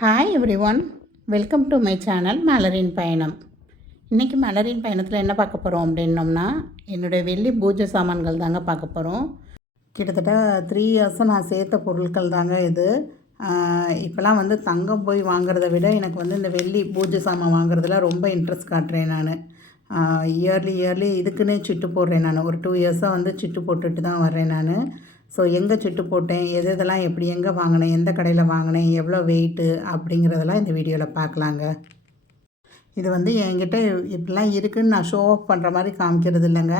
Hi every one, welcome to my channel மலரின் பயணம். இன்றைக்கி மலரின் பயணத்தில் என்ன பார்க்க போகிறோம் அப்படின்னோம்னா, என்னுடைய வெள்ளி பூஜை சாமான்கள் தாங்க பார்க்க போகிறோம். கிட்டத்தட்ட 3 இயர்ஸாக நான் சேர்த்த பொருட்கள் தாங்க இது. இப்போலாம் வந்து தங்கம் போய் வாங்குறத விட எனக்கு வந்து இந்த வெள்ளி பூஜை சாமான் வாங்குறதுல ரொம்ப இன்ட்ரெஸ்ட் காட்டுறேன் நான். இயர்லி இதுக்குன்னே சிட்டு போடுறேன் நான். ஒரு 2 இயர்ஸாக வந்து சிட்டு போட்டுட்டு தான் வர்றேன் நான். ஸோ எங்கே சிட்டு போட்டேன், எதெல்லாம் எப்படி எங்கே வாங்கினேன், எந்த கடையில் வாங்கினேன், எவ்வளோ வெயிட்டு அப்படிங்கிறதெல்லாம் இந்த வீடியோவில் பார்க்கலாங்க. இது வந்து என்கிட்ட இப்படிலாம் இருக்குதுன்னு நான் ஷோ ஆஃப் பண்ணுற மாதிரி காமிக்கிறது இல்லைங்க.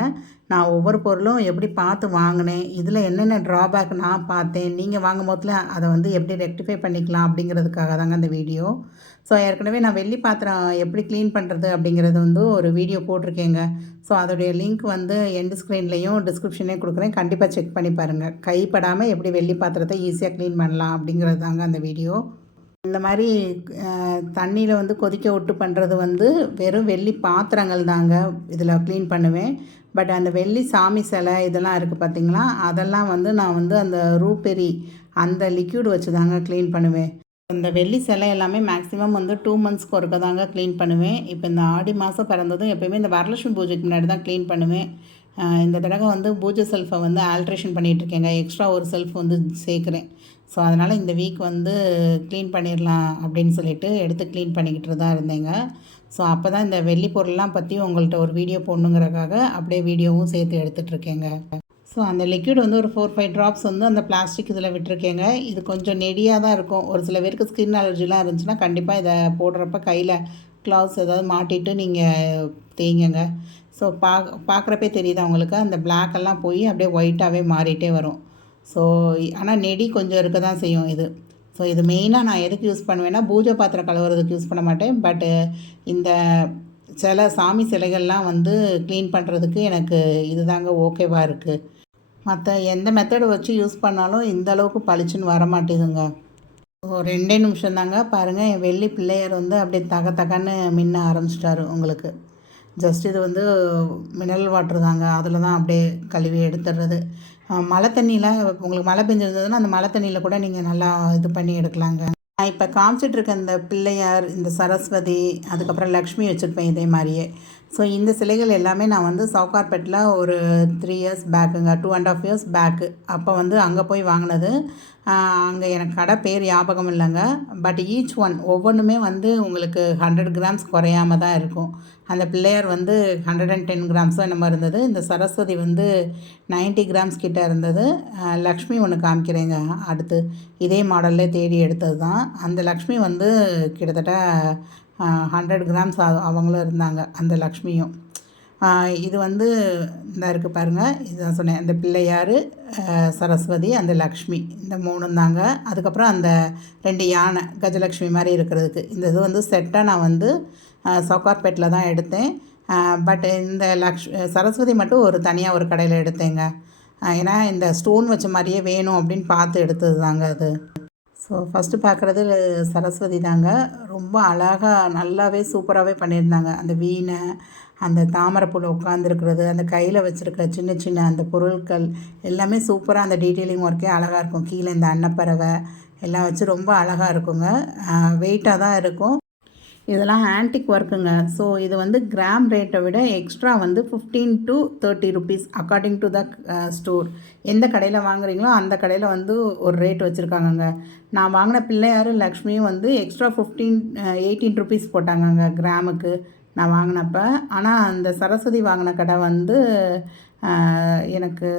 நான் ஒவ்வொரு பொருளும் எப்படி பார்த்து வாங்கினேன், இதில் என்னென்ன ட்ராபேக் நான் பார்த்தேன், நீங்கள் வாங்கும் போதில் அதை வந்து எப்படி ரெக்டிஃபை பண்ணிக்கலாம் அப்படிங்கிறதுக்காக தாங்க அந்த வீடியோ. ஸோ ஏற்கனவே நான் வெள்ளி பாத்திரம் எப்படி க்ளீன் பண்ணுறது அப்படிங்கிறது வந்து ஒரு வீடியோ போட்டிருக்கேங்க. ஸோ அதோடைய லிங்க் வந்து எண்டு ஸ்க்ரீன்லேயும் டிஸ்கிரிப்ஷன்லேயும் கொடுக்குறேன். கண்டிப்பாக செக் பண்ணி பாருங்கள். கைப்படாமல் எப்படி வெள்ளி பாத்திரத்தை ஈஸியாக க்ளீன் பண்ணலாம் அப்படிங்கிறது தாங்க அந்த வீடியோ. இந்த மாதிரி தண்ணியில் வந்து கொதிக்க விட்டு பண்ணுறது வந்து வெறும் வெள்ளி பாத்திரங்கள் தாங்க இதில் க்ளீன் பண்ணுவேன். பட் அந்த வெள்ளி சாமி சிலை இதெல்லாம் இருக்குது பார்த்திங்களா, அதெல்லாம் வந்து நான் வந்து அந்த ரூபெரி அந்த லிக்யூட் வச்சு தாங்க க்ளீன் பண்ணுவேன். இந்த வெள்ளி சிலை எல்லாமே மேக்ஸிமம் வந்து 2 மந்த்ஸ்க்கு ஒருக்க தாங்க க்ளீன் பண்ணுவேன். இப்போ இந்த ஆடி மாதம் பிறந்ததும் எப்போயுமே இந்த வரலட்சுமி பூஜைக்கு முன்னாடி தான் க்ளீன் பண்ணுவேன். இந்த தடவை வந்து பூஜை செல்ஃபை வந்து ஆல்ட்ரேஷன் பண்ணிகிட்ருக்கேங்க. எக்ஸ்ட்ரா ஒரு செல்ஃப் வந்து சேர்க்குறேன். ஸோ அதனால் இந்த வீக் வந்து க்ளீன் பண்ணிடலாம் அப்படின்னு சொல்லிட்டு எடுத்து க்ளீன் பண்ணிக்கிட்டு தான் இருந்தேங்க. ஸோ அப்போ தான் இந்த வெள்ளி பொருள்லாம் பற்றி உங்கள்கிட்ட ஒரு வீடியோ போடணுங்கிறக்காக அப்படியே வீடியோவும் சேர்த்து எடுத்துகிட்ருக்கேங்க. ஸோ அந்த லிக்விட் வந்து ஒரு 4-5 ட்ராப்ஸ் வந்து அந்த பிளாஸ்டிக் இதில் விட்டுருக்கேங்க. இது கொஞ்சம் நெடியாக தான் இருக்கும். ஒரு சில பேருக்கு ஸ்கின் அலர்ஜிலாம் இருந்துச்சுன்னா கண்டிப்பாக இதை போடுறப்ப கையில் க்ளவுஸ் ஏதாவது மாட்டிட்டு நீங்கள் தேய்ங்கங்க. ஸோ பார்க்குறப்பே தெரியுது அவங்களுக்கு அந்த பிளாக்கெல்லாம் போய் அப்படியே ஒயிட்டாகவே மாறிட்டே வரும். ஸோ ஆனால் நெடி கொஞ்சம் இருக்க தான் செய்யும் இது. ஸோ இது மெயினாக நான் எதுக்கு யூஸ் பண்ணுவேன்னா, பூஜை பாத்திரம் கழுவுறதுக்கு யூஸ் பண்ண மாட்டேன். பட்டு இந்த சாமி சிலைகள்லாம் வந்து க்ளீன் பண்ணுறதுக்கு எனக்கு இது தாங்க ஓகேவாக இருக்குது. மற்ற எந்த மெத்தடு வச்சு யூஸ் பண்ணாலும் இந்த அளவுக்கு பளிச்சுன்னு வர மாட்டேதுங்க. 2 நிமிஷம் தாங்க பாருங்கள், என் வெள்ளி பிள்ளையர் வந்து அப்படியே தகன்னு மின்ன ஆரம்பிச்சிட்டாரு உங்களுக்கு. ஜஸ்ட் இது வந்து மினரல் வாட்ரு தாங்க, அதில் தான் அப்படியே கழுவி எடுத்துடுறது. மழை தண்ணியில் உங்களுக்கு மழை பெஞ்சிருந்ததுன்னா அந்த மழை தண்ணியில் கூட நீங்கள் நல்லா இது பண்ணி எடுக்கலாங்க. நான் இப்போ காமிச்சிட்ருக்க இந்த பிள்ளையார், இந்த சரஸ்வதி, அதுக்கப்புறம் லக்ஷ்மி வச்சுருப்பேன் இதே மாதிரியே. ஸோ இந்த சிலைகள் எல்லாமே நான் வந்து சவுகார்பேட்டில் ஒரு 3 இயர்ஸ் பேக்குங்க, 2.5 இயர்ஸ் பேக்கு அப்போ வந்து அங்கே போய் வாங்கினது. அங்கே எனக்கு கடை பேர் ஞாபகம் இல்லைங்க. பட் ஈச் ஒன் ஒவ்வொன்றுமே வந்து உங்களுக்கு 100 கிராம்ஸ் குறையாமல் தான் இருக்கும். அந்த பிள்ளையார் வந்து 110 கிராம்ஸோ என்னமோ இருந்தது. இந்த சரஸ்வதி வந்து 90 கிராம்ஸ் கிட்டே இருந்தது. லக்ஷ்மி ஒன்று காமிக்கிறேங்க அடுத்து. இதே மாடல்லே தேடி எடுத்தது தான். அந்த லக்ஷ்மி வந்து கிட்டத்தட்ட 100 கிராம்ஸ் அவங்களும் இருந்தாங்க, அந்த லக்ஷ்மியும். இது வந்து இந்த இருக்குது பாருங்கள், இதுதான் சொன்னேன், அந்த பிள்ளையார், சரஸ்வதி, அந்த லக்ஷ்மி, இந்த 3 தாங்க. அதுக்கப்புறம் அந்த 2 யானை கஜலக்ஷ்மி மாதிரி இருக்கிறதுக்கு இந்த இது வந்து செட்டாக நான் வந்து சவுகார்பேட்டில் தான் எடுத்தேன். பட் இந்த சரஸ்வதி மட்டும் ஒரு தனியாக ஒரு கடையில் எடுத்தேங்க. ஏன்னா இந்த ஸ்டோன் வச்ச மாதிரியே வேணும் அப்படின்னு பார்த்து எடுத்தது தாங்க அது. ஸோ ஃபஸ்ட்டு பார்க்குறது சரஸ்வதி தாங்க. ரொம்ப அழகாக நல்லாவே சூப்பராகவே பண்ணியிருந்தாங்க. அந்த வீணை, அந்த தாமரைப்பூவில் உட்காந்துருக்கிறது, அந்த கையில் வச்சுருக்க சின்ன சின்ன அந்த பொருட்கள் எல்லாமே சூப்பராக, அந்த டீட்டெயிலிங் ஒர்க்கே அழகாக இருக்கும். கீழே இந்த அன்னப்பறவை எல்லாம் வச்சு ரொம்ப அழகாக இருக்குங்க. வெயிட்டாக தான் இருக்கும். இதெல்லாம் ஆன்டிக் ஒர்க்குங்க. ஸோ இது வந்து கிராம் ரேட்டை விட எக்ஸ்ட்ரா வந்து 15 to 30 rupees according to the store. எந்த கடையில் வாங்குறீங்களோ அந்த கடையில் வந்து ஒரு ரேட் வச்சுருக்காங்கங்க. நான் வாங்கின பிள்ளையாரும் லக்ஷ்மியும் வந்து எக்ஸ்ட்ரா 18 ருபீஸ் போட்டாங்கங்க கிராமுக்கு நான் வாங்கினப்ப. ஆனால் அந்த சரஸ்வதி வாங்கின கடை வந்து எனக்கு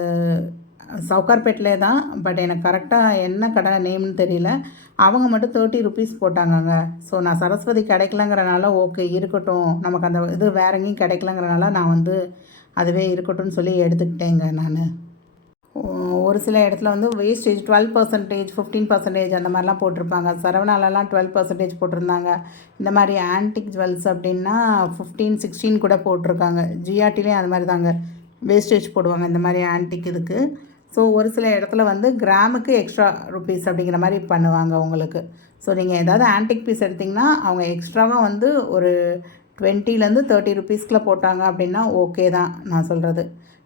சவுகார்பேட்டிலே தான். பட் எனக்கு கரெக்டாக என்ன கடை நேம்னு தெரியல. அவங்க மட்டும் 30 ருபீஸ் போட்டாங்கங்க. ஸோ நான் சரஸ்வதி கிடைக்கலங்கிறனால ஓகே இருக்கட்டும், நமக்கு அந்த இது வேற எங்கேயும் கிடைக்கலங்கிறனால நான் வந்து அதுவே இருக்கட்டும்னு சொல்லி எடுத்துக்கிட்டேங்க நான். ஒரு சில இடத்துல வந்து வேஸ்டேஜ் 12%, 15% அந்த மாதிரிலாம் போட்டிருப்பாங்க. சரவணாலலாம் 12% போட்டிருந்தாங்க. இந்த மாதிரி ஆன்டிக் ஜுவல்ஸ் அப்படின்னா 15-16 கூட போட்டிருக்காங்க. ஜிஆர்டிலேயும் அது மாதிரி தாங்க வேஸ்டேஜ் போடுவாங்க இந்த மாதிரி ஆன்டிக் இதுக்கு. ஸோ ஒரு சில இடத்துல வந்து கிராமுக்கு எக்ஸ்ட்ரா ருபீஸ் அப்படிங்கிற மாதிரி பண்ணுவாங்க உங்களுக்கு. ஸோ நீங்கள் ஏதாவது ஆன்டிக் பீஸ் எடுத்திங்கன்னா அவங்க எக்ஸ்ட்ராவாக வந்து ஒரு 20 to 30 ருபீஸ்க்குள்ளே போட்டாங்க அப்படின்னா ஓகே தான் நான் சொல்கிறது.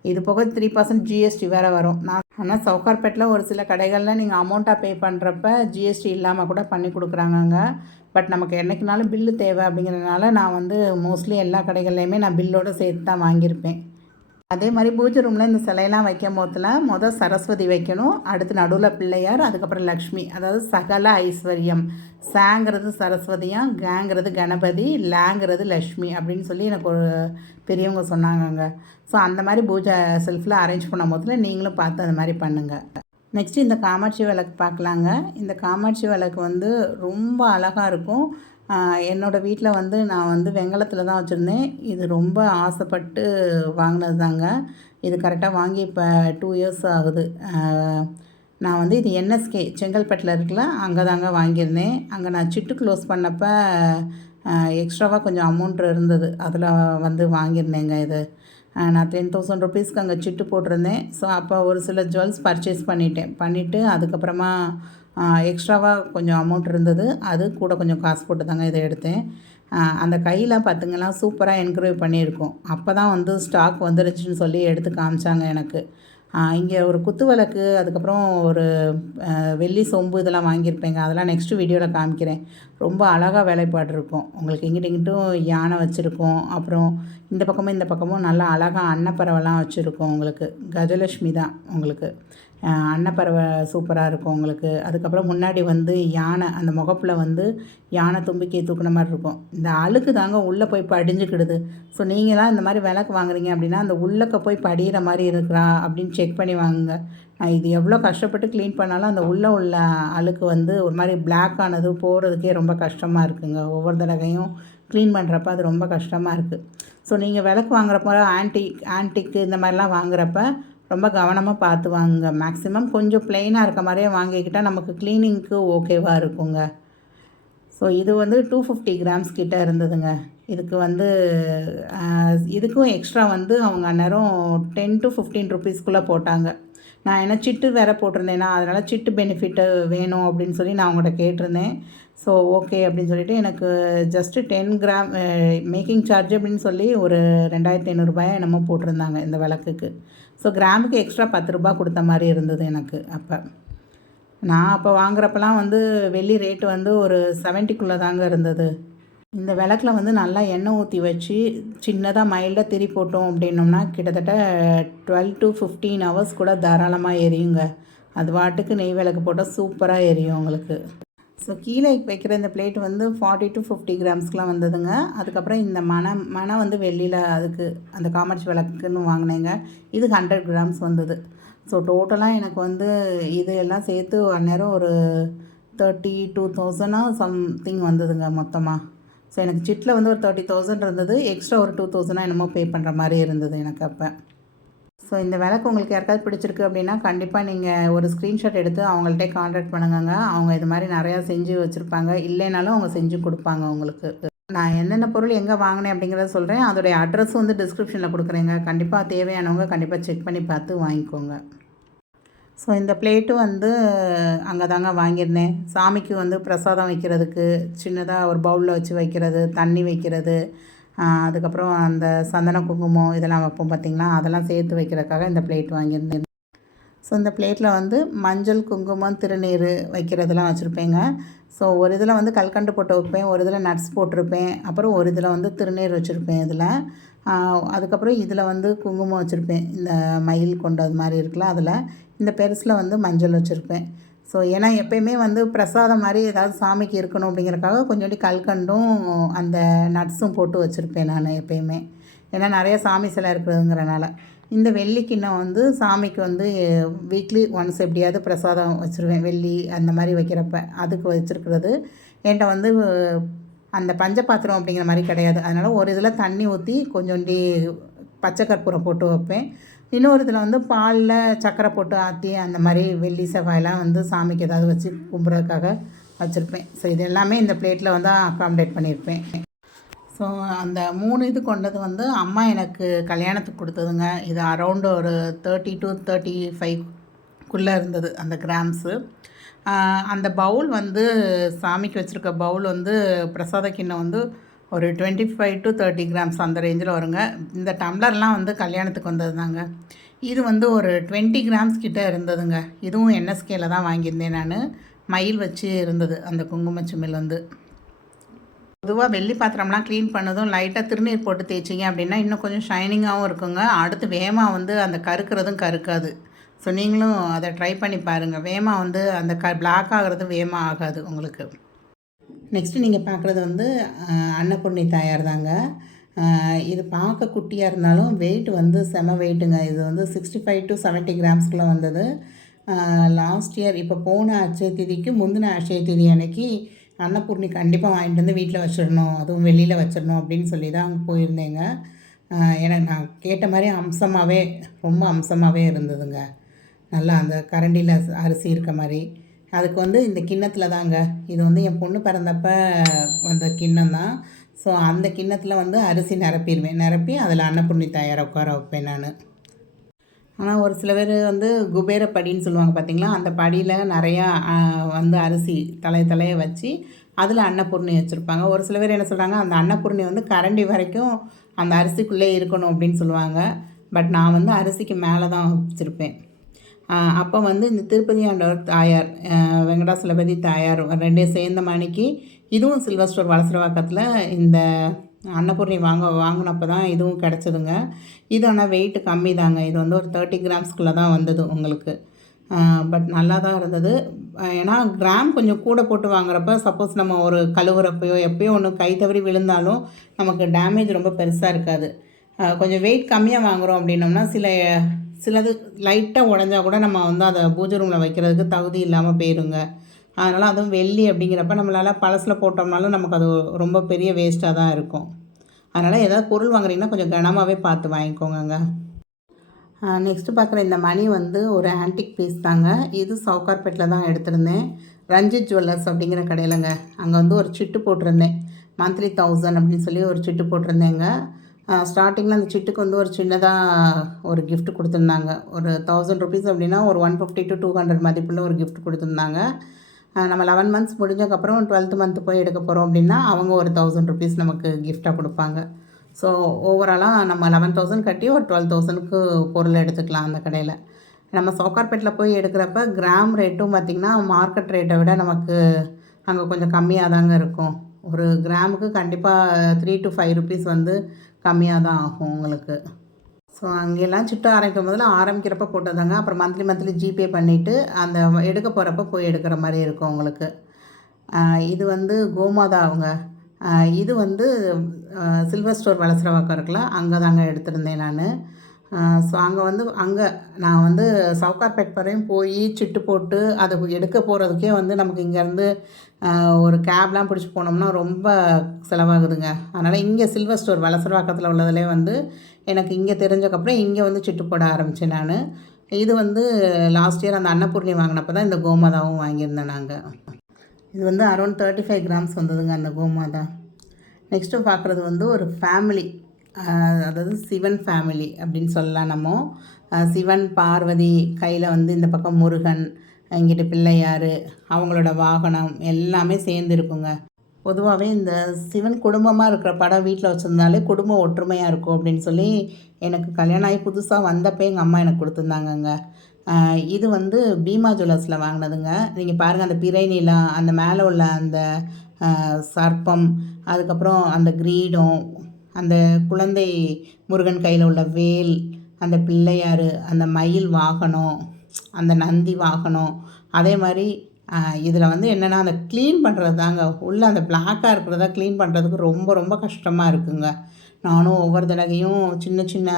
இது போக 3% ஜிஎஸ்டி வேறு வரும். ஆனால் சவுகார்பேட்டில் ஒரு சில கடைகளில் நீங்கள் அமௌண்ட்டாக பே பண்ணுறப்ப ஜிஎஸ்டி இல்லாமல் கூட பண்ணி கொடுக்குறாங்கங்க. பட் நமக்கு என்றைக்குனாலும் பில்லு தேவை அப்படிங்கிறதுனால நான் வந்து மோஸ்ட்லி எல்லா கடைகள்லையுமே நான் பில்லோடு சேர்த்து தான் வாங்கியிருப்பேன். அதே மாதிரி பூஜை ரூமில் இந்த சிலையெல்லாம் வைக்கும் போதில் சரஸ்வதி வைக்கணும், அடுத்து நடுவில் பிள்ளையார், அதுக்கப்புறம் லக்ஷ்மி. அதாவது சகல ஐஸ்வர்யம். சாங்கிறது சரஸ்வதியாக, கேங்கிறது கணபதி, லேங்கிறது லக்ஷ்மி அப்படின்னு சொல்லி எனக்கு ஒரு பெரியவங்க சொன்னாங்கங்க. ஸோ அந்த மாதிரி பூஜை செல்ஃபில் அரேஞ்ச் பண்ணும் போதில் நீங்களும் பார்த்து அந்த மாதிரி பண்ணுங்கள். நெக்ஸ்ட்டு இந்த காமாட்சி விளக்கு பார்க்கலாங்க. இந்த காமாட்சி விளக்கு வந்து ரொம்ப அழகாக இருக்கும். என்னோடய வீட்டில் வந்து நான் வந்து வெங்கலத்தில் தான் வச்சுருந்தேன். இது ரொம்ப ஆசைப்பட்டு வாங்கினது தாங்க. இது கரெக்டாக வாங்கி இப்போ 2 இயர்ஸ் ஆகுது. நான் வந்து இது என்எஸ்கே செங்கல்பட்டில் இருக்குல்ல, அங்கே தாங்க வாங்கியிருந்தேன். அங்கே நான் சிட்டு க்ளோஸ் பண்ணப்போ எக்ஸ்ட்ராவாக கொஞ்சம் அமௌண்ட் இருந்தது, அதில் வந்து வாங்கியிருந்தேங்க. இது நான் 10,000 ருபீஸ்க்கு அங்கே சிட்டு போட்டிருந்தேன். ஸோ அப்போ ஒரு சில ஜுவல்ஸ் பர்ச்சேஸ் பண்ணிவிட்டு அதுக்கப்புறமா எக்ஸ்ட்ராவாக கொஞ்சம் அமௌண்ட் இருந்தது, அது கூட கொஞ்சம் காசு போட்டு தாங்க இதை எடுத்தேன். அந்த கையில் பார்த்திங்கன்னா சூப்பராக என்க்ரேவ் பண்ணியிருக்கோம். அப்போ தான் வந்து ஸ்டாக் வந்துருச்சுன்னு சொல்லி எடுத்து காமிச்சாங்க எனக்கு. இங்கே ஒரு குத்து விளக்கு, அதுக்கப்புறம் ஒரு வெள்ளி சொம்பு இதெல்லாம் வாங்கியிருப்பேங்க. அதெல்லாம் நெக்ஸ்ட்டு வீடியோவில் காமிக்கிறேன். ரொம்ப அழகாக வேலைப்பாடு இருக்கும். உங்களுக்கு இங்கிட்டும் யானை வச்சுருக்கோம், அப்புறம் இந்த பக்கமும் நல்லா அழகாக அன்னப்பறவைலாம் வச்சுருக்கோம். உங்களுக்கு கஜலட்சுமி தான் உங்களுக்கு. அன்னப்பறவை சூப்பராக இருக்கும் உங்களுக்கு. அதுக்கப்புறம் முன்னாடி வந்து யானை, அந்த முகப்பில் வந்து யானை தும்பிக்கையை தூக்குன மாதிரி இருக்கும். இந்த அழுக்கு தாங்க உள்ளே போய் படிஞ்சுக்கிடுது. ஸோ நீங்கள் தான் இந்த மாதிரி விளக்கு வாங்குறீங்க அப்படின்னா அந்த உள்ளக்க போய் படிகிற மாதிரி இருக்கிறா அப்படின்னு செக் பண்ணி வாங்குங்க. இது எவ்வளோ கஷ்டப்பட்டு க்ளீன் பண்ணாலும் அந்த உள்ளே உள்ள அழுக்கு வந்து ஒரு மாதிரி பிளாக் ஆனது போகிறதுக்கே ரொம்ப கஷ்டமாக இருக்குங்க. ஒவ்வொரு தடவையும் க்ளீன் பண்ணுறப்ப அது ரொம்ப கஷ்டமாக இருக்குது. ஸோ நீங்கள் விளக்கு வாங்குறப்போ ஆன்டிக்கு இந்த மாதிரிலாம் வாங்குறப்ப ரொம்ப கவனமாக பார்த்து வாங்குங்க. மேக்ஸிமம் கொஞ்சம் ப்ளெயினாக இருக்க மாதிரியே வாங்கிக்கிட்டால் நமக்கு க்ளீனிங்க்கு ஓகேவாக இருக்குங்க. ஸோ இது வந்து 250 கிராம்ஸ் கிட்ட இருந்ததுங்க. இதுக்கு வந்து இதுக்கும் எக்ஸ்ட்ரா வந்து அவங்க அந்நேரம் 10 to 15 ருபீஸ்க்குள்ளே போட்டாங்க. நான் என்ன சிட்டு வேறு போட்டிருந்தேன்னா, அதனால் சிட்டு பெனிஃபிட்டு வேணும் அப்படின்னு சொல்லி நான் அவங்கள்ட்ட கேட்டிருந்தேன். ஸோ ஓகே அப்படின்னு சொல்லிவிட்டு எனக்கு ஜஸ்ட்டு 10 கிராம் மேக்கிங் சார்ஜ் அப்படின்னு சொல்லி ஒரு 2500 என்னமோ போட்டிருந்தாங்க இந்த விளக்குக்கு. ஸோ கிராமுக்கு எக்ஸ்ட்ரா 10 ரூபா கொடுத்த மாதிரி இருந்தது எனக்கு அப்போ. நான் அப்போ வாங்குறப்பெல்லாம் வந்து வெள்ளி ரேட்டு வந்து ஒரு 70க்குள்ளே தாங்க இருந்தது. இந்த விளக்கில் வந்து நல்லா எண்ணெய் ஊற்றி வச்சு சின்னதாக மைல்டாக திரி போட்டோம் அப்படின்னோம்னா கிட்டத்தட்ட 12 to 15 ஹவர்ஸ் கூட தாராளமாக எரியுங்க. அது பாட்டுக்கு நெய் விளக்கு போட்டால் சூப்பராக எரியும் உங்களுக்கு. ஸோ கீழே வைக்கிற இந்த பிளேட் வந்து 40 to 50 கிராம்ஸ்க்கெலாம் வந்ததுங்க. அதுக்கப்புறம் இந்த மனை வந்து வெள்ளியில் அதுக்கு அந்த காமாட்சி விளக்குன்னு வாங்கினேங்க. இது 100 கிராம்ஸ் வந்தது. ஸோ டோட்டலாக எனக்கு வந்து இது எல்லாம் சேர்த்து அந்நேரம் ஒரு 32,000 சம்திங் வந்ததுங்க மொத்தமாக. ஸோ எனக்கு சிட்டில் வந்து ஒரு 30,000 இருந்தது, எக்ஸ்ட்ரா ஒரு 2,000 என்னமோ பே பண்ணுற மாதிரி இருந்தது எனக்கு அப்போ. ஸோ இந்த விளக்கு உங்களுக்கு யாருக்காவது பிடிச்சிருக்கு அப்படின்னா கண்டிப்பாக நீங்கள் ஒரு ஸ்க்ரீன்ஷாட் எடுத்து அவங்கள்ட்டே கான்டாக்ட் பண்ணுங்கங்க. அவங்க இது மாதிரி நிறையா செஞ்சு வச்சுருப்பாங்க, இல்லைனாலும் அவங்க செஞ்சு கொடுப்பாங்க உங்களுக்கு. நான் என்னென்ன பொருள் எங்கே வாங்கினேன் அப்படிங்கிறத சொல்கிறேன். அதோடைய அட்ரஸும் வந்து டிஸ்கிரிப்ஷனில் கொடுக்குறேங்க. கண்டிப்பாக தேவையானவங்க கண்டிப்பாக செக் பண்ணி பார்த்து வாங்கிக்கோங்க. ஸோ இந்த பிளேட்டும் வந்து அங்கே தாங்க வாங்கியிருந்தேன். சாமிக்கு வந்து பிரசாதம் வைக்கிறதுக்கு சின்னதாக ஒரு பவுலில் வச்சு வைக்கிறது, தண்ணி வைக்கிறது, அதுக்கப்புறம் அந்த சந்தன குங்குமம் இதெல்லாம் வைப்போம் பார்த்திங்களா, அதெல்லாம் சேர்த்து வைக்கிறதுக்காக இந்த பிளேட் வாங்கியிருந்தேன். ஸோ இந்த பிளேட்டில் வந்து மஞ்சள், குங்குமம், திருநீர் வைக்கிறதெல்லாம் வச்சுருப்பேங்க. ஸோ ஒரு இதில் வந்து கல்கண்டு போட்டு வைப்பேன், ஒரு இதில் நட்ஸ் போட்டிருப்பேன், அப்புறம் ஒரு இதில் வந்து திருநீர் வச்சுருப்பேன் இதில். அதுக்கப்புறம் இதில் வந்து குங்குமம் வச்சுருப்பேன், இந்த மயில் கொண்டது மாதிரி இருக்குல்ல அதில். இந்த பெருசில் வந்து மஞ்சள் வச்சுருப்பேன். ஸோ ஏன்னா எப்போயுமே வந்து பிரசாதம் மாதிரி ஏதாவது சாமிக்கு இருக்கணும் அப்படிங்கிறக்காக கொஞ்சோண்டி கல்கண்டும் அந்த நட்ஸும் போட்டு வச்சுருப்பேன் நான் எப்போயுமே. ஏன்னா நிறைய சாமி சிலை இருக்கிறதுங்கிறனால. இந்த வெள்ளி கிண்ணம் வந்து சாமிக்கு வந்து வீக்லி ஒன்ஸ் எப்படியாவது பிரசாதம் வச்சுருவேன், வெள்ளி அந்த மாதிரி வைக்கிறப்ப அதுக்கு வச்சுருக்கிறது. என்கிட்ட வந்து அந்த பஞ்சபாத்திரம் அப்படிங்கிற மாதிரி கிடையாது. அதனால் ஒரு இதில் தண்ணி ஊற்றி கொஞ்சோண்டி பச்சை கற்பூரம் போட்டு வைப்பேன். இன்னொரு இதில் வந்து பாலில் சர்க்கரை போட்டு ஆற்றி அந்த மாதிரி வெள்ளி செவ்வாயெல்லாம் வந்து சாமிக்கு ஏதாவது வச்சு கும்பிட்றதுக்காக வச்சுருப்பேன். ஸோ இது எல்லாமே இந்த பிளேட்டில் வந்து அக்காமடேட் பண்ணியிருப்பேன். ஸோ அந்த 3 இது கொண்டது வந்து அம்மா எனக்கு கல்யாணத்துக்கு கொடுத்ததுங்க. இது அரௌண்டு ஒரு 30 to 35க்குள்ளே இருந்தது அந்த கிராம்ஸு. அந்த பவுல் வந்து சாமிக்கு வச்சுருக்க பவுல் வந்து பிரசாத கிண்ணம் வந்து ஒரு 25 to 30 கிராம்ஸ் அந்த ரேஞ்சில் வருங்க. இந்த டம்ளர்லாம் வந்து கல்யாணத்துக்கு வந்தது தாங்க. இது வந்து ஒரு 20 கிராம்ஸ் கிட்ட இருந்ததுங்க. இதுவும் என்எஸ்கேல தான் வாங்கியிருந்தேன் நான். மயில் வச்சு இருந்தது அந்த குங்குமச்சிமிழ் வந்து. பொதுவாக வெள்ளி பாத்திரம்லாம் க்ளீன் பண்ணதும் லைட்டாக திருநீர் போட்டு தேய்ச்சிங்க அப்படின்னா இன்னும் கொஞ்சம் ஷைனிங்காகவும் இருக்குங்க. அடுத்து வேகமாக வந்து அந்த கருக்கிறதும் கருக்காது. ஸோ நீங்களும் அதை ட்ரை பண்ணி பாருங்கள். வேகமாக வந்து அந்த பிளாக் ஆகிறது வேகமாக ஆகாது உங்களுக்கு. நெக்ஸ்ட்டு நீங்கள் பார்க்குறது வந்து அன்னபூர்ணி தாயார் தாங்க. இது பார்க்க குட்டியாக இருந்தாலும் வெயிட் வந்து செம வெயிட்டுங்க. இது வந்து 65 to 70 கிராம்ஸ்குள்ளே வந்தது. லாஸ்ட் இயர் இப்போ போன அட்சய திதிக்கு முந்தின அட்சய திதி அன்னைக்கு அன்னபூர்ணி கண்டிப்பாக வாங்கிட்டு வந்து வீட்டில் வச்சிடணும், அதுவும் வெளியில் வச்சிடணும் அப்படின்னு சொல்லி தான் அங்கே போயிருந்தேங்க. எனக்கு நான் கேட்ட மாதிரி அம்சமாகவே ரொம்ப அம்சமாகவே இருந்ததுங்க. நல்லா அந்த கரண்டியில் அரிசி இருக்க மாதிரி. அதுக்கு வந்து இந்த கிண்ணத்தில் தாங்க, இது வந்து என் பொண்ணு பிறந்தப்ப வந்த கிண்ணம் தான். ஸோ அந்த கிண்ணத்தில் வந்து அரிசி நிரப்பி அதில் அன்னபூர்ணி தாயாரை உட்கார வைப்பேன் நான். ஆனால் ஒரு சில பேர் வந்து குபேர படின்னு சொல்லுவாங்க பார்த்தீங்களா, அந்த படியில் நிறையா வந்து அரிசி தலையை வச்சு அதில் அன்னபூர்ணி வச்சுருப்பாங்க. ஒரு சில பேர் என்ன சொல்கிறாங்க, அந்த அன்னபூர்ணி வந்து கரண்டி வரைக்கும் அந்த அரிசிக்குள்ளே இருக்கணும் அப்படின்னு சொல்லுவாங்க. பட் நான் வந்து அரிசிக்கு மேலே தான் வச்சுருப்பேன். அப்போ வந்து இந்த திருப்பதி ஆண்டவர் தாயார், வெங்கடாசலபதி தாயார் ரெண்டையும் சேர்ந்த மணிக்கு இதுவும் சில்வர் ஸ்டோர் வலசரவாக்கத்தில் இந்த அன்னபூர்ணி வாங்கினப்போ தான் இதுவும் கிடச்சிதுங்க. இது ஆனால் வெயிட் கம்மி தாங்க. இது வந்து ஒரு 30 கிராம்ஸ்குள்ளே தான் வந்தது உங்களுக்கு. பட் நல்லா தான் இருந்தது. ஏன்னா கிராம் கொஞ்சம் கூட போட்டு வாங்குறப்ப சப்போஸ் நம்ம ஒரு கழுவுறப்பையோ எப்போயோ ஒன்று கை தவறி விழுந்தாலும் நமக்கு டேமேஜ் ரொம்ப பெருசாக இருக்காது. கொஞ்சம் வெயிட் கம்மியாக வாங்குகிறோம் அப்படின்னோம்னா சிலது லைட்டாக உடஞ்சா கூட நம்ம வந்து அதை பூஜை ரூமில் வைக்கிறதுக்கு தகுதி இல்லாமல் போயிருங்க. அதனால் அதுவும் வெள்ளி அப்படிங்கிறப்ப நம்மளால் பழசில் போட்டோம்னாலும் நமக்கு அது ரொம்ப பெரிய வேஸ்ட்டாக தான் இருக்கும். அதனால் ஏதாவது பொருள் வாங்குறீங்கன்னா கொஞ்சம் கனமாகவே பார்த்து வாங்கிக்கோங்க. நெக்ஸ்ட்டு பார்க்குற இந்த மணி வந்து ஒரு ஆன்டிக் பீஸ் தாங்க. இது சவுகார்பேட்டில் தான் எடுத்திருந்தேன். ரஞ்சித் ஜுவல்லர்ஸ் அப்படிங்கிற கடையிலங்க. அங்கே வந்து ஒரு சிட்டு போட்டிருந்தேன். மந்த்லி 1000 அப்படின்னு சொல்லி ஒரு சிட்டு போட்டிருந்தேங்க. ஸ்டார்டிங்கில் அந்த சிட்டுக்கு வந்து ஒரு சின்னதாக ஒரு கிஃப்ட் கொடுத்துருந்தாங்க. ஒரு 1000 ருபீஸ் அப்படின்னா ஒரு 150 to 200 மதிப்புள்ள ஒரு கிஃப்ட் கொடுத்துருந்தாங்க. நம்ம 11 மந்த்ஸ் முடிஞ்சக்கப்புறம் 12th மந்த் போய் எடுக்க போகிறோம் அப்படின்னா அவங்க ஒரு 1000 ருபீஸ் நமக்கு கிஃப்டாக கொடுப்பாங்க. ஸோ ஓவராலாக நம்ம 11,000 கட்டி ஒரு 12,000க்கு பொருள் எடுத்துக்கலாம் அந்த கடையில். நம்ம சவுகார்பேட்டில் போய் எடுக்கிறப்ப கிராம் ரேட்டும் பார்த்திங்கன்னா மார்க்கெட் ரேட்டை விட நமக்கு அங்கே கொஞ்சம் கம்மியாக தாங்க இருக்கும். ஒரு கிராமுக்கு கண்டிப்பாக 3 to 5 ருபீஸ் வந்து கம்மியாக தான் ஆகும் உங்களுக்கு. ஸோ அங்கெல்லாம் சிட்டு ஆரம்பிக்கிறப்ப போட்டதாங்க. அப்புறம் மந்த்லி ஜிபே பண்ணிவிட்டு அந்த எடுக்க போகிறப்ப போய் எடுக்கிற மாதிரி இருக்கும் உங்களுக்கு. இது வந்து கோமாதா அவங்க. இது வந்து சில்வர் ஸ்டோர் வலசரவாக்கம் இருக்குல்ல, அங்கே தாங்க எடுத்திருந்தேன் நான். ஸோ அங்கே நான் வந்து சவுகார்பேட் வரையும் போய் சிட்டு போட்டு அதை எடுக்க போகிறதுக்கே வந்து நமக்கு இங்கேருந்து ஒரு கேப்லாம் பிடிச்சி போனோம்னா ரொம்ப செலவாகுதுங்க. அதனால் இங்கே சில்வர் ஸ்டோர் வலசரவாக்கத்தில் உள்ளதிலே வந்து எனக்கு இங்கே தெரிஞ்சக்கப்புறம் இங்கே வந்து சிட்டு போட ஆரம்பித்தேன் நான். இது வந்து லாஸ்ட் இயர் அந்த அன்னபூர்ணி வாங்கினப்போ தான் இந்த கோமாதாவும் வாங்கியிருந்தேன் நாங்கள். இது வந்து அரௌண்ட் 35 கிராம்ஸ் வந்ததுங்க அந்த கோமாதா. நெக்ஸ்ட்டு பார்க்குறது வந்து ஒரு ஃபேமிலி, அதாவது சிவன் ஃபேமிலி அப்படின்னு சொல்லலாம் நம்ம. சிவன், பார்வதி, கையில் வந்து இந்த பக்கம் முருகன், இங்கிட்ட பிள்ளையார், அவங்களோட வாகனம் எல்லாமே சேர்ந்து இருக்குங்க. பொதுவாகவே இந்த சிவன் குடும்பமாக இருக்கிற படம் வீட்டில் வச்சுருந்தாலே குடும்பம் ஒற்றுமையாக இருக்கும் அப்படின்னு சொல்லி எனக்கு கல்யாணம் ஆகி புதுசாக வந்தப்போ எங்கள் அம்மா எனக்கு கொடுத்துருந்தாங்கங்க. இது வந்து பீமா ஜுவல்லர்ஸில் வாங்கினதுங்க. நீங்கள் பாருங்கள், அந்த பிறை நிலா, அந்த மேலே உள்ள அந்த சர்ப்பம், அதுக்கப்புறம் அந்த கிரீடம், அந்த குழந்தை முருகன் கையில் உள்ள வேல், அந்த பிள்ளையார், அந்த மயில் வாகனம், அந்த நந்தி வாகனம். அதே மாதிரி இதில் வந்து என்னென்னா அந்த க்ளீன் பண்ணுறது தாங்க, உள்ளே அந்த பிளாக்காக இருக்கிறத க்ளீன் பண்ணுறதுக்கு ரொம்ப ரொம்ப கஷ்டமாக இருக்குங்க. நானும் ஒவ்வொரு தடவையும் சின்ன சின்ன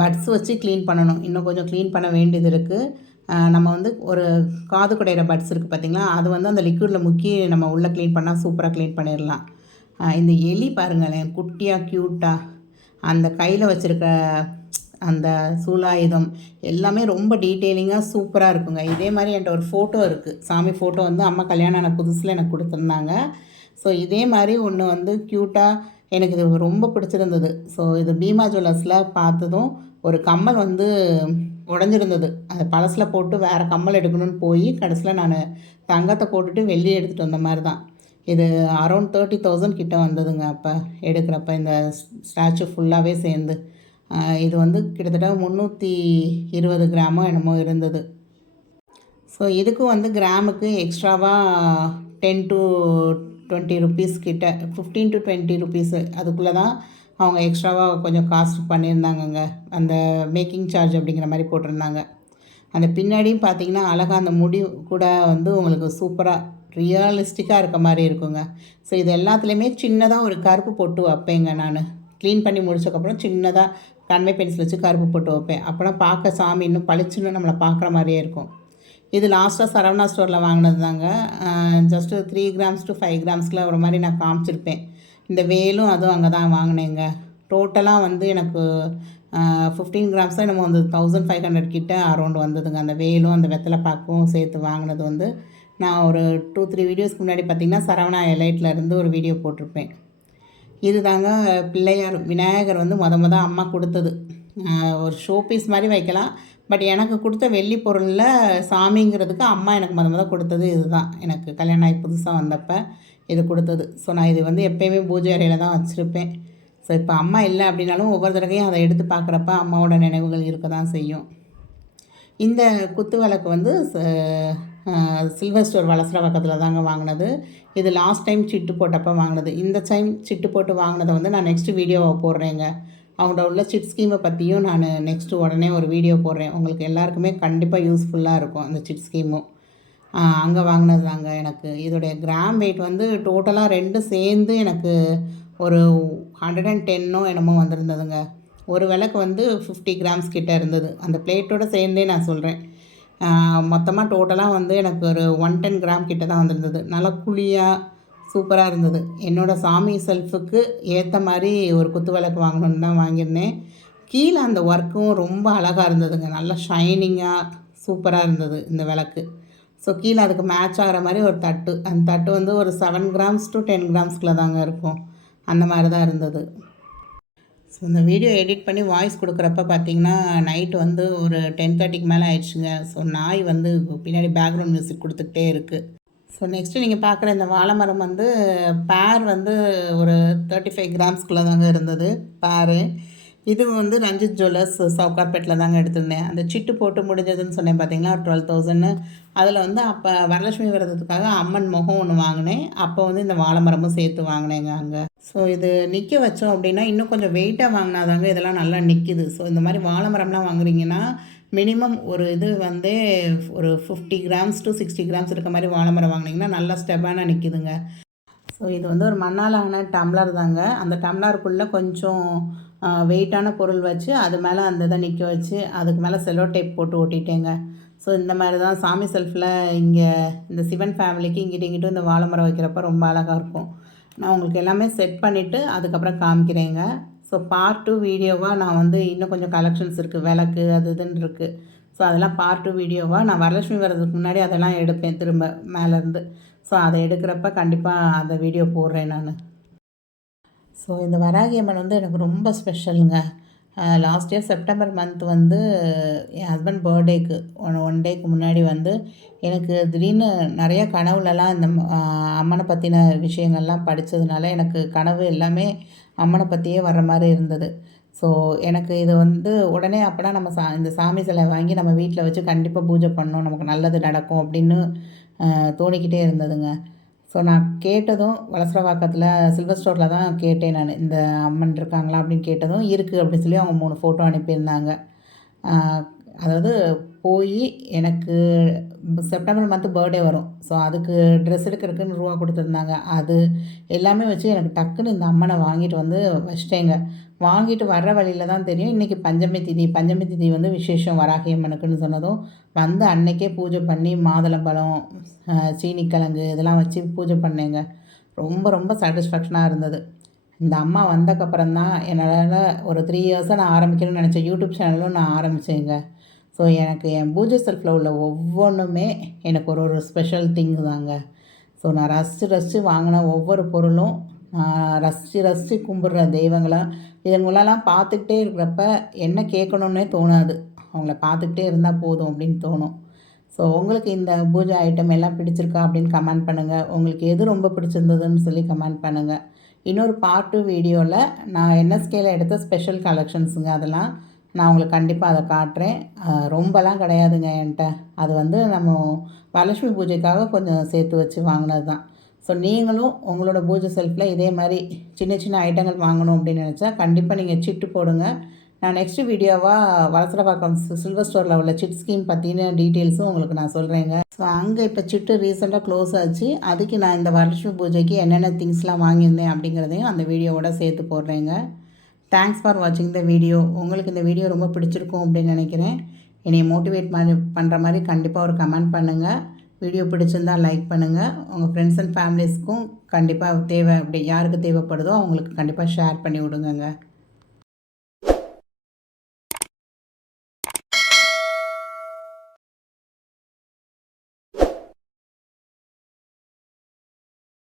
பட்ஸ் வச்சு க்ளீன் பண்ணணும். இன்னும் கொஞ்சம் க்ளீன் பண்ண வேண்டியது இருக்குது. நம்ம வந்து ஒரு காது குடையிற பட்ஸ் இருக்குது பார்த்திங்களா, அது வந்து அந்த லிக்விடில் முக்கி நம்ம உள்ளே க்ளீன் பண்ணால் சூப்பராக க்ளீன் பண்ணிடலாம். இந்த எலி பாருங்களேன், குட்டியாக க்யூட்டாக அந்த கையில் வச்சுருக்க அந்த சூலாயுதம் எல்லாமே ரொம்ப டீட்டெயிலிங்காக சூப்பராக இருக்குங்க. இதே மாதிரி என்கிட்ட ஒரு ஃபோட்டோ இருக்குது. சாமி ஃபோட்டோ வந்து அம்மா கல்யாணம் ஆன புதுசில் எனக்கு கொடுத்துருந்தாங்க. ஸோ இதே மாதிரி ஒன்று வந்து க்யூட்டாக எனக்கு இது ரொம்ப பிடிச்சிருந்தது. ஸோ இது பீமா ஜுவல்லர்ஸில் பார்த்ததும் ஒரு கம்மல் வந்து உடஞ்சிருந்தது. அதை பழசில் போட்டு வேறு கம்மல் எடுக்கணும்னு போய் கடைசியில் நான் தங்கத்தை போட்டுட்டு வெள்ளி எடுத்துகிட்டு வந்த மாதிரி தான். இது அரௌண்ட் 30,000 கிட்ட வந்ததுங்க அப்போ எடுக்கிறப்ப, இந்த ஸ்டாச்சு ஃபுல்லாகவே சேர்ந்து. இது வந்து கிட்டத்தட்ட 320 கிராமோ என்னமோ இருந்தது. ஸோ இதுக்கும் வந்து கிராமுக்கு எக்ஸ்ட்ராவாக 10 to 20 ருபீஸ் கிட்ட, 15 to 20 ருபீஸு அதுக்குள்ளே தான் அவங்க எக்ஸ்ட்ராவாக கொஞ்சம் காஸ்ட் பண்ணியிருந்தாங்கங்க. அந்த மேக்கிங் சார்ஜ் அப்படிங்கிற மாதிரி போட்டிருந்தாங்க. அந்த பின்னாடியும் பார்த்தீங்கன்னா அழகாக அந்த முடி கூட வந்து உங்களுக்கு சூப்பராக ரியலிஸ்டிக்காக இருக்க மாதிரி இருக்குங்க. ஸோ இது எல்லாத்துலேயுமே சின்னதாக ஒரு கருப்பு பொட்டு வைப்பேங்க நான். க்ளீன் பண்ணி முடிச்சக்கப்புறம் சின்னதாக கண்மை பென்சில் வச்சு கருப்பு பொட்டு வைப்பேன். அப்போனா பார்க்க சாமி இன்னும் பளிச்சுன்னு நம்மளை பார்க்குற மாதிரியே இருக்கும். இது லாஸ்ட்டாக சரவணா ஸ்டோரில் வாங்கினது தாங்க. ஜஸ்ட்டு 3 கிராம்ஸ் to 5 கிராம்ஸில் ஒரு மாதிரி நான் காமிச்சிருப்பேன். இந்த வேலும் அதுவும் அங்கே தான் வாங்கினேங்க. டோட்டலாக வந்து எனக்கு 15 கிராம்ஸ் தான் என்னமோ வந்து 1500 கிட்ட அரௌண்ட் வந்ததுங்க. அந்த வேலும் அந்த வெத்தலை பாக்கும் சேர்த்து வாங்கினது வந்து நான் ஒரு 2-3 வீடியோஸ்க்கு முன்னாடி பார்த்திங்கன்னா சரவணா எலைட்டில் இருந்து ஒரு வீடியோ போட்டிருப்பேன். இது தாங்க பிள்ளையார் விநாயகர் வந்து அம்மா கொடுத்தது. ஒரு ஷோ பீஸ் மாதிரி வைக்கலாம். பட் எனக்கு கொடுத்த வெள்ளி பொருளில் சாமிங்கிறதுக்கு அம்மா எனக்கு கொடுத்தது இது தான். எனக்கு கல்யாணம் ஆகி புதுசாக வந்தப்போ இது கொடுத்தது. ஸோ நான் இது வந்து எப்போயுமே பூஜை அறையில் தான் வச்சுருப்பேன். ஸோ இப்போ அம்மா இல்லை அப்படின்னாலும் ஒவ்வொரு தடவையும் அதை எடுத்து பார்க்குறப்ப அம்மாவோட நினைவுகள் இருக்க தான் செய்யும். இந்த குத்து விளக்கு வந்து சில்வர் ஸ்டோர் வளசரவாக்கத்தில் தாங்க வாங்கினது. இது லாஸ்ட் டைம் சிட்டு போட்டப்போ வாங்கினது. இந்த டைம் சிட்டு போட்டு வாங்கினதை வந்து நான் நெக்ஸ்ட்டு வீடியோவை போடுறேங்க. அவங்களோட உள்ள சிட் ஸ்கீமை பற்றியும் நான் நெக்ஸ்ட்டு உடனே ஒரு வீடியோ போடுறேன். உங்களுக்கு எல்லாருக்குமே கண்டிப்பாக யூஸ்ஃபுல்லாக இருக்கும் அந்த சிட் ஸ்கீமும். அங்கே வாங்கினது தாங்க எனக்கு. இதோடைய கிராம் வெயிட் வந்து டோட்டலாக ரெண்டும் சேர்ந்து எனக்கு ஒரு 110 என்னமோ வந்திருந்ததுங்க. ஒரு விளக்கு வந்து 50 கிராம்ஸ் கிட்ட இருந்தது. அந்த பிளேட்டோடு சேர்ந்தே நான் சொல்கிறேன். மொத்தமாக டோட்டலாக வந்து எனக்கு ஒரு 110 கிராம் கிட்ட தான் வந்திருந்தது. நல்லா குழியாக சூப்பராக இருந்தது. என்னோடய சாமி செல்ஃபுக்கு ஏற்ற மாதிரி ஒரு குத்து விளக்கு வாங்கணுன்னு தான் வாங்கியிருந்தேன். கீழே அந்த ஒர்க்கும் ரொம்ப அழகாக இருந்ததுங்க. நல்லா ஷைனிங்காக சூப்பராக இருந்தது இந்த விளக்கு. ஸோ கீழே அதுக்கு மேட்ச் ஆகிற மாதிரி ஒரு தட்டு, அந்த தட்டு வந்து ஒரு 7 கிராம்ஸ் to 10 கிராம்ஸ்குள்ளே தாங்க இருக்கும். அந்த மாதிரி தான் இருந்தது. ஸோ இந்த வீடியோ எடிட் பண்ணி வாய்ஸ் கொடுக்குறப்ப பார்த்திங்கன்னா நைட்டு வந்து ஒரு 10:30க்கு மேலே ஆயிடுச்சுங்க. ஸோ நாய் வந்து பின்னாடி பேக்ரவுண்ட் மியூசிக் கொடுத்துக்கிட்டே இருக்குது. ஸோ நெக்ஸ்ட்டு நீங்கள் பார்க்குற இந்த வாழை மரம் வந்து பேர் வந்து ஒரு 35 கிராம்ஸ்குள்ளே தாங்க இருந்தது பேரு. இது வந்து ரஞ்சித் ஜுவல்லர்ஸ் சவுகார்பேட்டில் தாங்க எடுத்திருந்தேன். அந்த சிட்டு போட்டு முடிஞ்சதுன்னு சொன்னேன் பார்த்தீங்களா, 12,000. அதில் வந்து அப்போ வரலட்சுமி விரதத்துக்காக அம்மன் முகம் ஒன்று வாங்கினேன். அப்போ வந்து இந்த வாழை மரமும் சேர்த்து வாங்கினேங்க அங்கே. ஸோ இது நிற்க வச்சோம் அப்படின்னா இன்னும் கொஞ்சம் வெயிட்டாக வாங்கினாதாங்க இதெல்லாம் நல்லா நிற்கிது. ஸோ இந்த மாதிரி வாழை மரம்லாம் வாங்குறீங்கன்னா மினிமம் ஒரு இது வந்து ஒரு 50 கிராம்ஸ் to 60 கிராம்ஸ் இருக்க மாதிரி வாழை மரம் வாங்கினீங்கன்னா நல்லா ஸ்டெபான நிற்கிதுங்க. ஸோ இது வந்து ஒரு மண்ணால் ஆன டம்ளர் தாங்க. அந்த டம்ளருக்குள்ளே கொஞ்சம் வெயிட்டான பொருள் வச்சு அது மேலே அந்த இதை நிற்க வச்சு அதுக்கு மேலே செல்லோ டேப் போட்டு ஒட்டிட்டேங்க. ஸோ இந்த மாதிரி தான் சாமி செல்ஃபில் இங்கே இந்த சிவன் ஃபேமிலிக்கு இங்கிட்ட இங்கிட்டும் இந்த வாழை மரம் வைக்கிறப்ப ரொம்ப அழகாக இருக்கும். நான் உங்களுக்கு எல்லாமே செட் பண்ணிவிட்டு அதுக்கப்புறம் காமிக்கிறேங்க. ஸோ பார்ட் 2 வீடியோவாக நான் வந்து இன்னும் கொஞ்சம் கலெக்ஷன்ஸ் இருக்குது, விளக்கு அது இதுன்னு இருக்குது. ஸோ அதெல்லாம் பார்ட் 2 வீடியோவாக நான் வரலட்சுமி வரதுக்கு முன்னாடி அதெல்லாம் எடுப்பேன் திரும்ப மேலேருந்து. ஸோ அதை எடுக்கிறப்ப கண்டிப்பாக அந்த வீடியோ போடுறேன் நான். ஸோ இந்த வராகி அம்மன் வந்து எனக்கு ரொம்ப ஸ்பெஷலுங்க. லாஸ்ட் இயர் செப்டம்பர் மந்த் வந்து என் ஹஸ்பண்ட் பர்த்டேக்கு ஒன் டேக்கு முன்னாடி வந்து எனக்கு திடீர்னு நிறைய கனவுலலாம் இந்த அம்மனை பற்றின விஷயங்கள்லாம் படித்ததுனால எனக்கு கனவு எல்லாமே அம்மனை பற்றியே வர்ற மாதிரி இருந்தது. ஸோ எனக்கு இது வந்து உடனே அப்போனா நம்ம இந்த சாமி சிலை வாங்கி நம்ம வீட்டில் வச்சு கண்டிப்பாக பூஜை பண்ணணும், நமக்கு நல்லது நடக்கும் அப்படின்னு தோணிக்கிட்டே இருந்ததுங்க. ஸோ நான் கேட்டதும் வளசரவாக்கத்தில் சில்வர் ஸ்டோரில் தான் கேட்டேன் நான். இந்த அம்மன் இருக்காங்களா அப்படின்னு கேட்டதும் இருக்குது அப்படின்னு சொல்லி அவங்க 3 ஃபோட்டோ அனுப்பியிருந்தாங்க. அதாவது போய் எனக்கு செப்டம்பர் மந்த்து பர்த்டே வரும். ஸோ அதுக்கு ட்ரெஸ் எடுக்கிறதுக்குன்னு ரூபா கொடுத்துருந்தாங்க. அது எல்லாமே வச்சு எனக்கு டக்குன்னு இந்த அம்மனை வாங்கிட்டு வந்து வச்சிட்டேங்க. வாங்கிட்டு வர்ற வழியில் தான் தெரியும் இன்றைக்கி பஞ்சமி திதி. பஞ்சமி திதி வந்து விசேஷம் வராகி அம்மனுக்குன்னு சொன்னதும் வந்து அன்னைக்கே பூஜை பண்ணி மாதுளம்பழம், சீனிக்கிழங்கு இதெல்லாம் வச்சு பூஜை பண்ணேங்க. ரொம்ப ரொம்ப சாட்டிஸ்ஃபேக்ஷனாக இருந்தது. இந்த அம்மா வந்தக்கப்புறம் தான் என்னால் ஒரு 3 இயர்ஸாக நான் ஆரம்பிக்கணும்னு நினச்ச யூடியூப் சேனலும் நான் ஆரம்பித்தேங்க. ஸோ எனக்கு என் பூஜை செல்ஃபில் உள்ள ஒவ்வொன்றுமே எனக்கு ஒரு ஸ்பெஷல் திங்கு தாங்க. ஸோ நான் ரசித்து வாங்கின ஒவ்வொரு பொருளும் ரசித்து கும்பிட்ற தெய்வங்களாம் இதுங்களெல்லாம் பார்த்துக்கிட்டே இருக்கிறப்ப என்ன கேட்கணுன்னே தோணாது. அவங்கள பார்த்துக்கிட்டே இருந்தால் போதும் அப்படின்னு தோணும். ஸோ உங்களுக்கு இந்த பூஜை ஐட்டம் எல்லாம் பிடிச்சிருக்கா அப்படின்னு கமெண்ட் பண்ணுங்கள். உங்களுக்கு எது ரொம்ப பிடிச்சிருந்ததுன்னு சொல்லி கமெண்ட் பண்ணுங்கள். இன்னொரு பார்ட் 2 வீடியோவில் நான் என்எஸ்கேல எடுத்த ஸ்பெஷல் கலெக்ஷன்ஸுங்க அதெல்லாம் நான் உங்களுக்கு கண்டிப்பாக அதை காட்டுறேன். ரொம்பலாம் கிடையாதுங்க என்கிட்ட. அது வந்து நம்ம வரலட்சுமி பூஜைக்காக கொஞ்சம் சேர்த்து வச்சு வாங்கினது தான். ஸோ நீங்களும் உங்களோட பூஜை செல்ஃபில் இதே மாதிரி சின்ன சின்ன ஐட்டங்கள் வாங்கணும் அப்படின்னு நினச்சா கண்டிப்பாக நீங்கள் சிட்டு போடுங்க. நான் நெக்ஸ்ட்டு வீடியோவாக வளசரவாக்கம் சில்வர் ஸ்டோரில் உள்ள சிட் ஸ்கீம் பற்றின டீட்டெயில்ஸும் உங்களுக்கு நான் சொல்கிறேங்க. ஸோ அங்கே இப்போ சிட்டு ரீசெண்டாக க்ளோஸ் ஆச்சு. அதுக்கு நான் இந்த வரலட்சுமி பூஜைக்கு என்னென்ன திங்ஸ்லாம் வாங்கியிருந்தேன் அப்படிங்கிறதையும் அந்த வீடியோவோட சேர்த்து போடுறேங்க. தேங்க்ஸ் ஃபார் வாட்சிங் த வீடியோ. உங்களுக்கு இந்த வீடியோ ரொம்ப பிடிச்சிருக்கும் அப்படின்னு நினைக்கிறேன். என்னை மோட்டிவேட் பண்ணுற மாதிரி கண்டிப்பாக ஒரு கமெண்ட் பண்ணுங்கள். வீடியோ பிடிச்சிருந்தால் லைக் பண்ணுங்கள். உங்கள் ஃப்ரெண்ட்ஸ் அண்ட் ஃபேமிலிஸ்க்கும் கண்டிப்பாக அப்படி யாருக்கு தேவைப்படுதோ அவங்களுக்கு கண்டிப்பாக ஷேர் பண்ணி விடுங்கங்க.